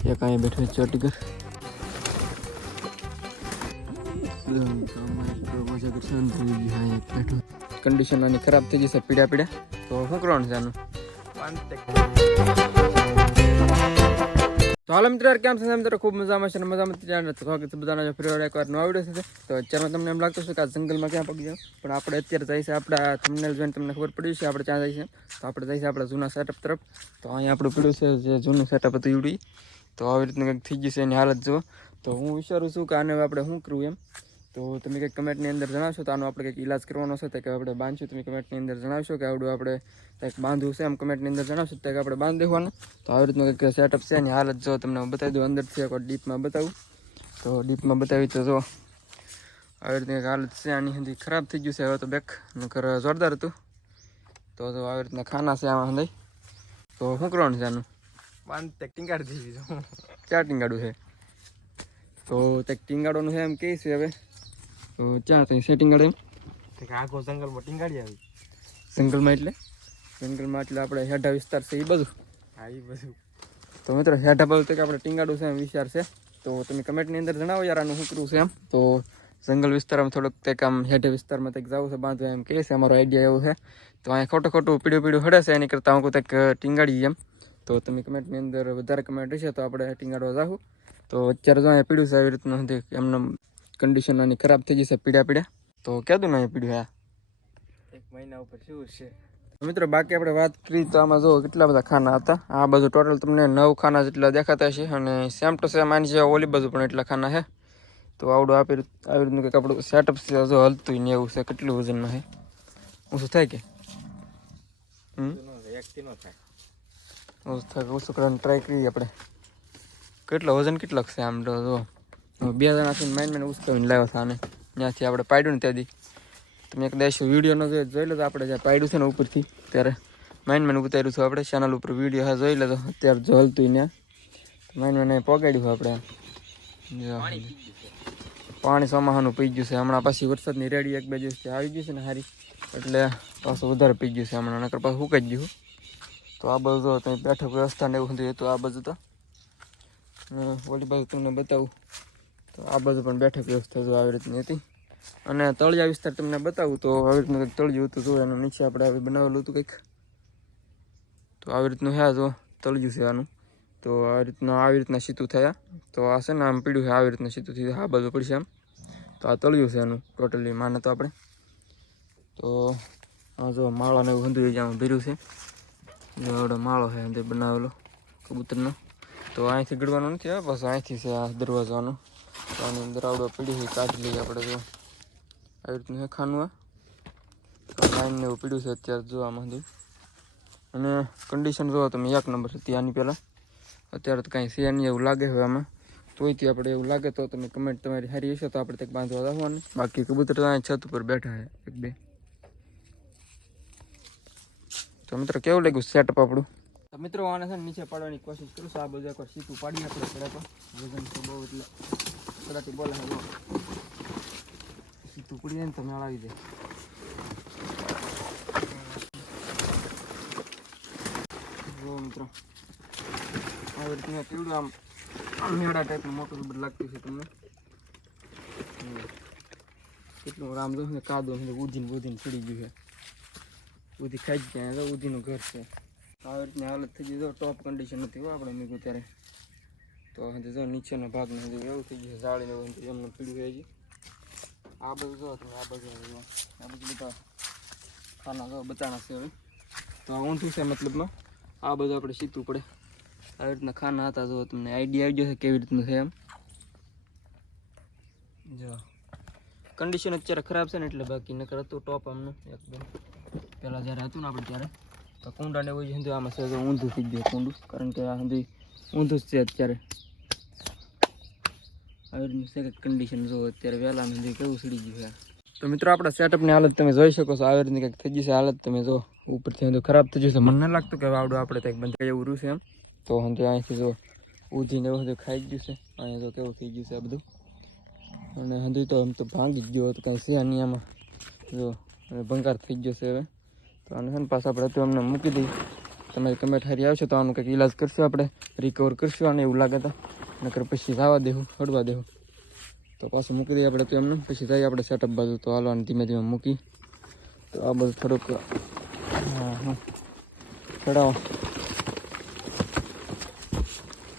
એક અહીંયા બેઠો ચોટીગર કન્ડિશન આની ખરાબ થઈ જશે, પીડા પીડા. તો શું કરવાનું છે આનું? તો હાલ મિત્રો કેમ છે? મિત્રો, ખૂબ મજામાં છે અને મજામાં ત્યાં સ્વાગત છે બધાના. જો ફરી એકવાર નવા વીડિયો છે તો અત્યારમાં તમને એમ લાગતું છે કે આ જંગલમાં ક્યાં પગી જાવ પણ આપણે અત્યારે જઈશું આપણા થંબનેલ જોઈને તમને ખબર પડી છે આપણે ત્યાં જઈશું તો આપણે જઈશું આપણા જૂના સેટઅપ તરફ. તો અહીંયા આપણું પીડ્યું છે જે જૂનું સેટઅપ હતું યુડી. તો આવી રીતનું કંઈક થઈ ગયું છે એની હાલત, જુઓ. તો હું વિચારું છું કે આને આપણે શું કરવું એમ? તો તમે કંઈક કમેન્ટની અંદર જણાવશો તો આનો આપણે કંઈક ઈલાજ કરવાનો છે કે આપણે બાંધશું. તમે કમેન્ટની અંદર જણાવશો કે આવડું આપણે કંઈક બાંધવું છે એમ કમેન્ટની અંદર જણાવશો તો આપણે બાંધી દેવાનું. તો આવી રીતનું કંઈક સેટઅપ છે એની હાલત જો તમને બતાવી દઉં, અંદરથી એકવાર ડીપમાં બતાવું. તો ડીપમાં બતાવી તો જો આવી રીતની હાલત છે, આની સુધી ખરાબ થઈ ગયું છે, હવે તો બેક નકર જોરદાર હતું. તો આવી રીતના ખાના છે આમાં હંધાઈ તો શું કરવાનું છે આનું? બાંધ તે ટીંગાડી દીધી ચાર ટીંગાડું છે? તો તે ટીંગાડવાનું છે એમ કે છે હવે. તો ચાર ત્યાં સેટિંગ એમ? કે આખો જંગલમાં ટીંગાડી આવી. જંગલમાં એટલે? જંગલમાં એટલે આપણે હેઠા વિસ્તાર છે એ બધું હા એ બધું તો મિત્રો હેઠા કે આપણે ટીંગાડું છે એમ વિચાર છે. તો તમે કમેન્ટની અંદર જણાવો યાર આનું શું કરવું છે એમ. તો જંગલ વિસ્તારમાં થોડુંક તે આમ હેઠે વિસ્તારમાં કંઈક જવું છે બાંધવા એમ કહે છે. અમારો આઈડિયા એવું છે. તો અહીંયા ખોટું ખોટું પીડ્યું પીડ્યું હડે છે એની કરતાં હું કંઈક ટીંગાડી એમ. તો તમે કમેન્ટની અંદર વધારે કમેન્ટ હશે તો આપણે ટીંગાડવા જાઉં તો અત્યારે જો અહીંયા પીડ્યું છે આવી રીતનું હતી એમને કન્ડિશન આની ખરાબ થઈ જશે પીડા પીડા. તો ક્યાં અહીંયા પીડ્યું આ એક મહિના ઉપર શું છે મિત્રો બાકી આપણે વાત કરી તો આમાં જો કેટલા બધા ખાના હતા. આ બધું ટોટલ તમને નવ ખાના જેટલા દેખાતા છે અને સેમ ટુ સેમ આની જેવા ઓલી બાજુ પણ એટલા ખાના છે. તો આવડું આપી આવી રીતનું કંઈક આપણું સેટઅપ છે જો હલતું ને એવું છે કેટલું વજનમાં છે? ઓછું થાય કે? હમ? એકથી નો થાય. ઓછું કરવાની ટ્રાય કરીએ આપણે. કેટલો વજન કેટલોક છે આમ તો બે જણાથી માઇન્ડ મેન ઉસકાવીને લાવ્યો હતા આને. ત્યાંથી આપણે પાડ્યું ને ત્યાંથી. તમે એક દેશ વિડીયોનો જે જોઈ લો તો આપણે જ્યાં પાડ્યું છે ને ઉપરથી, ત્યારે માઇન્ડ મેન ઉતાર્યું છું આપણે ચેનલ ઉપર વીડિયો હા જોઈ લેતો અત્યારે જો હલતું ત્યાં. માઇન્ડ મેન પોગાડ્યું આપણે. પાણી ચોમાહાનું પી ગયું છે. હમણાં પાછી વરસાદની રેડી એક બે દિવસથી આવી ગયું છે ને સારી એટલે પાછું વધારે પી ગયું છે હમણાં. નકર પાછું સુકાઈ ગયું. તો આ બાજુ તો તમે બેઠક વ્યવસ્થા ને એવું બધું હતું, આ બાજુ તો. વળી બાજુ તમને બતાવું. તો આ બાજુ પણ બેઠક વ્યવસ્થા જો આવી રીતની હતી. અને તળિયા વિસ્તાર તમને બતાવું, તો આવી રીતનું કંઈક તળિયું હતું જો, એનું નીચે આપણે આવી બનાવેલું હતું કંઈક. તો આવી રીતનું હે જો, તળિયું છે આનું. તો આ રીતના આવી રીતના સીતું થયા. તો આ છે ને આમ પીડ્યું છે, આવી રીતના સીતું થયું આ બાજુ પડશે આમ. તો આ તળિયું છે એનું ટોટલી માને તો આપણે. તો આ જો માળાને એવું હંધું આમાં ભર્યું છે. જો આવડો માળો છે અંદર બનાવેલો કબૂતરનો. તો અહીંથી ગળવાનો નથી આવે બસ અહીંથી છે આ દરવાજાનો. તો આની અંદર આવડો પીડી છે, કાઢી લઈએ આપણે જો. આવી રીતનું છે ખાનું આ લાઈન ને એવું પીડ્યું છે અત્યારે જો આમાં હંધું અને કન્ડિશન જોવો તમે, એક નંબર હતી આની પહેલાં. અત્યારે તો કાંઈ છે નહીં એવું લાગે હવે આમાં. તોયથી આપણે એવું લાગે તો તમે કમેન્ટ તમારી સારી હશે, તો આપણે કંઈક બાંધવા રાખવાનું બાકી કબૂતર તો અહીં છત ઉપર બેઠા છે, એક બે. તો મિત્રો, કેવું લાગ્યું સેટઅપ આપણું? તો મિત્રો આને છે ને નીચે પાડવાની કોશિશ કરું છું આ બધું એકવાર સીધું પાડી આપણે પડે તો. વજન તો બહુ એટલે કદાચ બોલે છે જો. સીધું પડી જાય ને તો મેળ આવી જાય. જો મિત્રો આવી રીતનું કેવડું આમ આમ મેળા ટાઈપનું મોટું રબર લાગતું છે તમને. હમ. કેટલું આમ જો ને કાદો ને ઉધીને ઉધીને ચડી ગયું છે. ઉધી ખાઈ જ જાય તો ઉધીનું ઘર છે. આવી રીતની હાલત થઈ ગઈ તો ટોપ કન્ડિશન નથી હો આપણે મૂક્યું ત્યારે તો હજી જો નીચેનો ભાગ ને હજી એવું થઈ ગયું છે, જાળીને એવું હજી એમને પીડ્યું હોય હજી આ બધું જો તમે આ બધું જો. આ બધું બધા ખાના જો બચાણા છે હવે. તો આ ઊંધું છે મતલબમાં. આ બધું આપણે સીધું પડે. આવી રીતના ખાના હતા જો, તમને આઈડિયા આવી જશે કેવી રીતનું છે એમ. જો. કન્ડિશન અત્યારે ખરાબ છે ને, એટલે બાકી નકર હતું ટોપ આમનું. એકદમ પહેલાં જ્યારે હતું ને આપણે ત્યારે, તો કુંડા ને એવું જ આમાં છે ઊંધું થઈ ગયું કુંડું. કારણ કે આ હંધું ઊંધું જ છે અત્યારે. આવી કે કન્ડિશન જો અત્યારે વહેલા હંધું કેવું સડી ગયું યાર તો મિત્રો, આપણા સેટઅપની હાલત તમે જોઈ શકો છો. આવી રીતની કંઈક થઈ જશે હાલત. તમે જો ઉપરથી હંધું ખરાબ થઈ જશે મને લાગતું કે આવડું આપણે કંઈક બંધ એવું રહ્યું છે એમ. તો હંધું અહીંથી જો ઉધીને એવું બધું ખાઈ ગયું છે. અહીંયા તો કેવું થઈ ગયું છે આ બધું. અને હજી તો આમ તો ભાંગી જ ગયો તો કાંઈ છે નહીં આમાં. જો ભંગાર થઈ ગયો છે હવે. તો આને છે ને પાછા આપણે હતું એમને મૂકી દઈએ. તમારી કમેન્ટ હારી આવશે તો આનું કંઈક ઈલાજ કરશું આપણે રિકવર કરશું અને એવું લાગે તો. નકર પછી જવા દેવું હડવા દેવું. તો પાછું મૂકી દઈએ આપણે તો એમને, પછી જઈએ આપણે સેટઅપ બાજુ. તો હાલો અને ધીમે ધીમે મૂકી. તો આ બધું થોડુંક, હા હા. ચડાવો.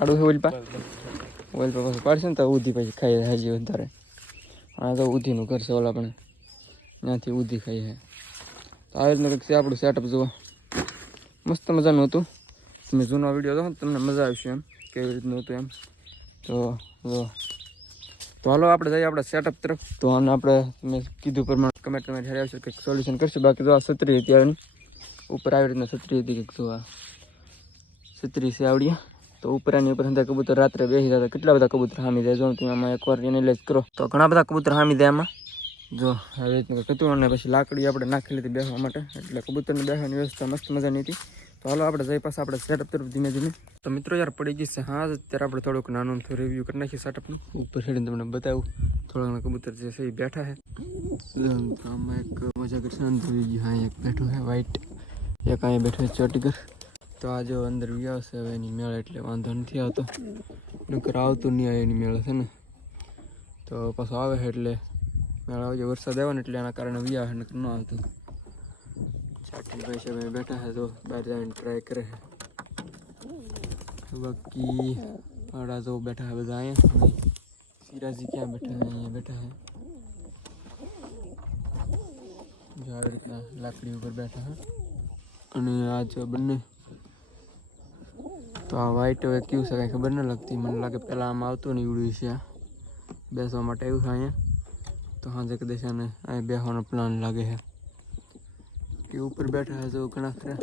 આડું છે ઓલપા ઓલપા ઓઇલ પા પાછું પાડશે ને તો ઉધી પછી ખાઈ હાજી વધારે. આ તો ઉધીનું છે ઓલા પણ. ત્યાંથી ઉધી ખાઈ તો આવી રીતનું કંઈક છે આપણું સેટઅપ જુઓ મસ્ત મજાનું હતું. તમે જૂનો વીડિયો હતો તમને મજા આવશે એમ, કેવી રીતનું હતું એમ. તો તો હાલો આપણે જઈએ આપણે સેટઅપ તરફ. તો આને આપણે મેં કીધું પ્રમાણે કમેન્ટ કમેન્ટ હારી આવશે કંઈક સોલ્યુશન કરશું. બાકી તો આ છત્રી હતી આવી ઉપર આવી રીતના છત્રી હતી કંઈક, જો આ છત્રી છે આવડી. તો ઉપરાની ઉપર અંદર કબૂતર રાત્રે બેસી જતા કેટલા બધા કબૂતર હામી જાય, જો તમે આમાં એકવાર એનાલાઇઝ કરો. તો ઘણા બધા કબૂતર હામી જાય આમાં. જો આવી રીતનું કંઈક હતું અને પછી લાકડી આપણે નાખી લીધી બેસવા માટે. એટલે કબૂતરની બેસવાની વ્યવસ્થા મસ્ત મજાની હતી. તો હાલો, આપણે જઈ પાછા આપણે સેટઅપ તરફ ધીમે ધીમે. તો મિત્રો, યાર પડી ગઈ છે હા અત્યારે આપણે થોડુંક નાનું રિવ્યૂ કરી નાખીએ સેટઅપનું ઉપર હેડીને તમને બતાવું. થોડા ઘણા કબૂતર જે છે એ બેઠા છે. આમાં એક મજા કરશે અંદર ગયું હા, એક બેઠું છે વ્હાઈટ એક અહીંયા બેઠું છે ચોટીગર તો આ જો અંદર વ્યાવ છે હવે એની મેળ એટલે વાંધો નથી આવતો. નકર આવતું નહીં આવે એની મેળ છે ને? તો પાછો આવે છે એટલે મેળ જે વરસાદ આવે ને એટલે એના કારણે વ્યાવ છે ન આવતું. ચાટી ભાઈ છે બેઠા હે તો બહાર જઈને ટ્રાય કરે બાકી આડા જો બેઠા હે બધા અહીંયા. સિરાજી ક્યાં બેઠા હે અહીંયા બેઠા હે જો આવી રીતના લાકડી ઉપર બેઠા હે અને આ જો બંને. તો આ વ્હાઈટ હવે કયું છે, કાંઈ ખબર ન લાગતી. મને લાગે પહેલાં આમ આવતું નહીં ઉડ્યું છે બેસવા માટે આવ્યું છે અહીંયા. તો સાંજે કદાચ આને અહીંયા બેસવાનો પ્લાન લાગે છે. કે ઉપર બેઠા તો ઘણા ખરા.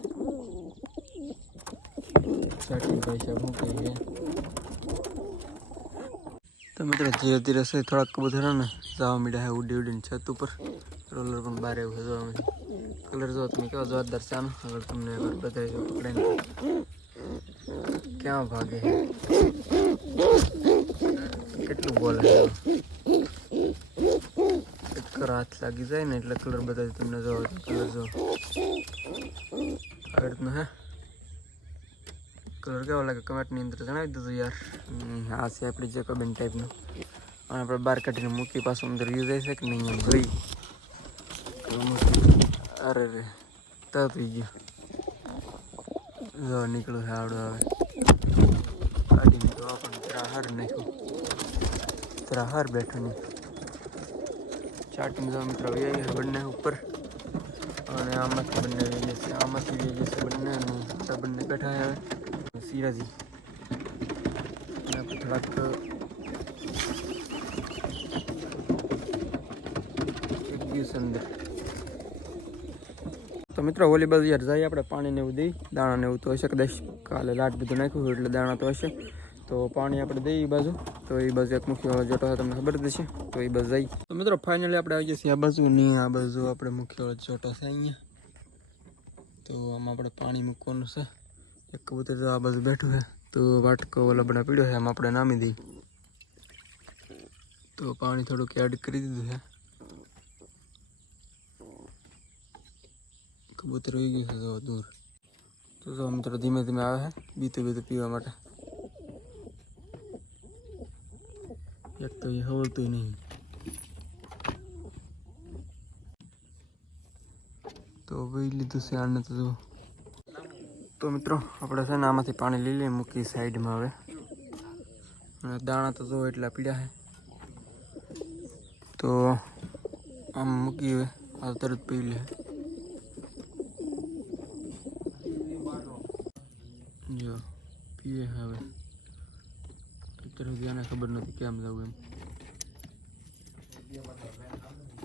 ચાટી ભાઈ સાહેબ શું કહીએ? તો મિત્રો ધીરે ધીરે છે થોડાક છે ને જવા મીડા છે, ઉડી ઉડીને છત ઉપર. રોલર પણ બહાર એવું જોવા મળે. કલર જો તમે કેવા જોરદાર છે આનો? આગળ તમને બતાવી દઉં પકડીને ક્યાં ભાગે? કેટલું બોલે ચક્કર હાથ લાગી જાય ને એટલે કલર બતાવી તમને જો કલર જો આવી રીતનું હે કલર કેવો લાગે કમેન્ટની અંદર જણાવી દીધું યાર આ છે આપણી જેકોબેન ટાઈપનું અને આપણે બહાર કાઢીને મૂકી પાછું અંદર યુઝ આવી છે કે નહીં એમ જોઈ અરે રે તો થઈ ગયું જો નીકળું છે આવડું હવે કાઢીને તો પણ જરા હાર નાખ્યું જરા હાર બેઠું નહીં ચાટીને જો મિત્રો આવી છે બંને ઉપર અને આમાંથી બંને આવી જશે આમાંથી આવી જશે બંને અને આ બંને બેઠા છે હવે સિરાજી અને આપણે થોડાક એક દિવસ અંદર તો મિત્રો ઓલી બાજુ યાર જઈએ આપણે પાણીને એવું દઈ દાણા ને એવું તો હશે કદાચ કાલે લાટ બધું નાખ્યું હોય એટલે દાણા તો હશે તો પાણી આપણે દઈએ એ બાજુ. તો એ બાજુ એક મુખ્ય વાળો જોટો છે, તમને ખબર જ હશે. તો એ બાજુ જઈ તો મિત્રો ફાઇનલી આપણે આવી જઈએ આ બાજુ, ને આ બાજુ આપણે મુખ્ય વાળો જોટો છે અહીંયા. તો આમાં આપણે પાણી મૂકવાનું છે. એક કબૂતર તો આ બાજુ બેઠું છે. તો વાટકો લબડા પીડ્યો છે, આમાં આપણે નામી દઈ તો પાણી થોડુંક એડ કરી દીધું છે. કબૂતર ઉઈ ગયું છે દૂર. તો મિત્રો, ધીમે ધીમે આવે છે બીતું બીતું પીવા માટે. એક તો એ હવળતું નહીં તો ભાઈ લીધું છે આને તો જો તો મિત્રો આપણે છે ને આમાંથી પાણી લઈ લઈએ મૂકી સાઈડમાં હવે અને દાણા તો જો એટલા પીડ્યા છે તો આમ મૂકી હવે આ તરત પી લે જો પીએ હવે અત્યારે સુધી ખબર નથી કેમ જવું એમ.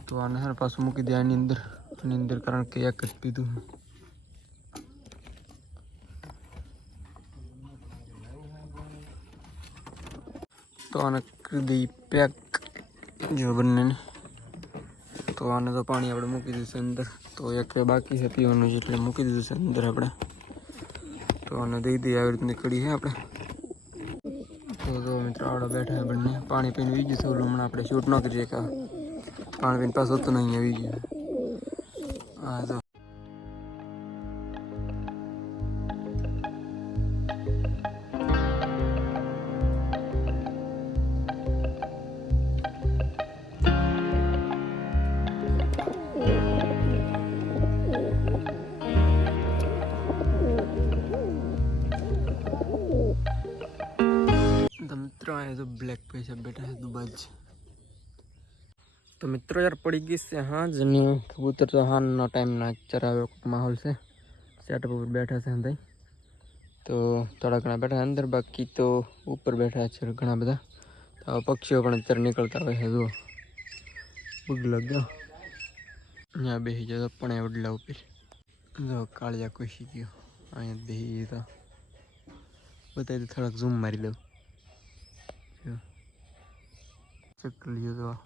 તો આને છે પાછું મૂકી દે આની અંદર આની અંદર કારણ કે એક જ પીધું તો આને કરી દઈ પેક જો બંનેને. તો આને તો પાણી આપણે મૂકી દીધું છે અંદર. તો એક બાકી છે પીવાનું છે એટલે મૂકી દીધું છે અંદર આપણે. તો આને દઈ દઈએ આવી રીતની કડી છે આપણે. તો જો મિત્રો આવડે બેઠા બંને. પાણી પીને વી ગયું ઓલું હમણાં આપણે શૂટ ન કરીએ કે. પાણી પીને પાછું હતું નહીં આવી ગયું. હા, જો. બ્લેક પૈસા બેઠા છે દુબાજ તો મિત્રો યાર પડી ગઈ છે હા જ ને કબૂતર તો હાનનો ટાઈમના ચરાવ્યો માહોલ છે. સેટઅપ ઉપર બેઠા છે અંદર. તો થોડા ઘણા બેઠા અંદર, બાકી તો ઉપર બેઠા છે ઘણા બધા. તો પક્ષીઓ પણ અત્યારે નીકળતા હોય છે, જુઓ. પગ લાગ્યો. અહીંયા બેસી જતો પણ એ વડલા ઉપર. જો કાળિયા કુશી ગયો. અહીંયા બેસી તો. તો થોડાક ઝૂમ મારી દઉં ચકલીઓ તો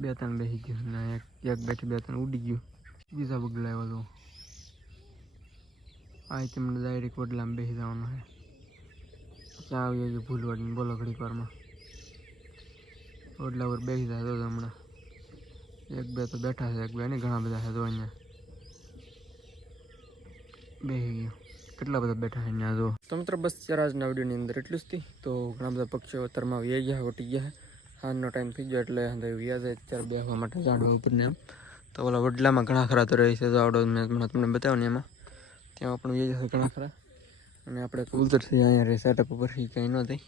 બે ત્રણ બેસી ગયું. ને એક એક બેઠી બે ત્રણ ઉડી ગયું. બીજા બગલા આવ્યો તો. આ તમને ડાયરેક્ટ વડલામાં બેસી જવાનું છે. ક્યાં આવી ગયું ભૂલવાડી વાળીને બોલો ઘડીક વારમાં. વડલા પર બેસી જાય તો હમણાં. એક બે તો બેઠા છે, એક બે નહીં, ઘણા બધા છે તો અહીંયા. ગયો કેટલા બધા બેઠા અહીંયા જો. તો મિત્રો, બસ ચાર આજના વિડીયોની અંદર એટલું જ હતી. તો ઘણા બધા પક્ષીઓ અત્યારમાં વ્યાઈ ગયા, વટી ગયા. સાંજનો ટાઈમ થઈ ગયો એટલે અંદર વ્યાજ અત્યારે બેસવા માટે ઝાડવા ઉપર ને એમ. તો ઓલા વડલામાં ઘણા ખરા તો રહી છે આવડો, મેં હમણાં તમને બતાવ્યો ને એમાં. ત્યાં પણ વ્યાજ છે ઘણા ખરા. અને આપણે કુલતર છે અહીંયા રહે સેટઅપ ઉપર કંઈ ન થઈ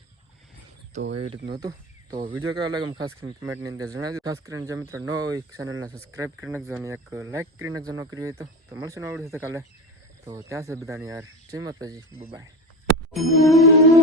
તો એવી રીતનું હતું. તો વીડિયો કેવો લાગે ખાસ કરીને કમેન્ટની અંદર જણાવજો. ખાસ કરીને જે મિત્રો ન હોય ચેનલને સબસ્ક્રાઈબ કરી નાખજો અને એક લાઇક કરી નાખજો ન કરી હોય તો. મળશે ને આવડે કાલે તો ત્યાં સુધી બધાને યાર જય માતાજી બાય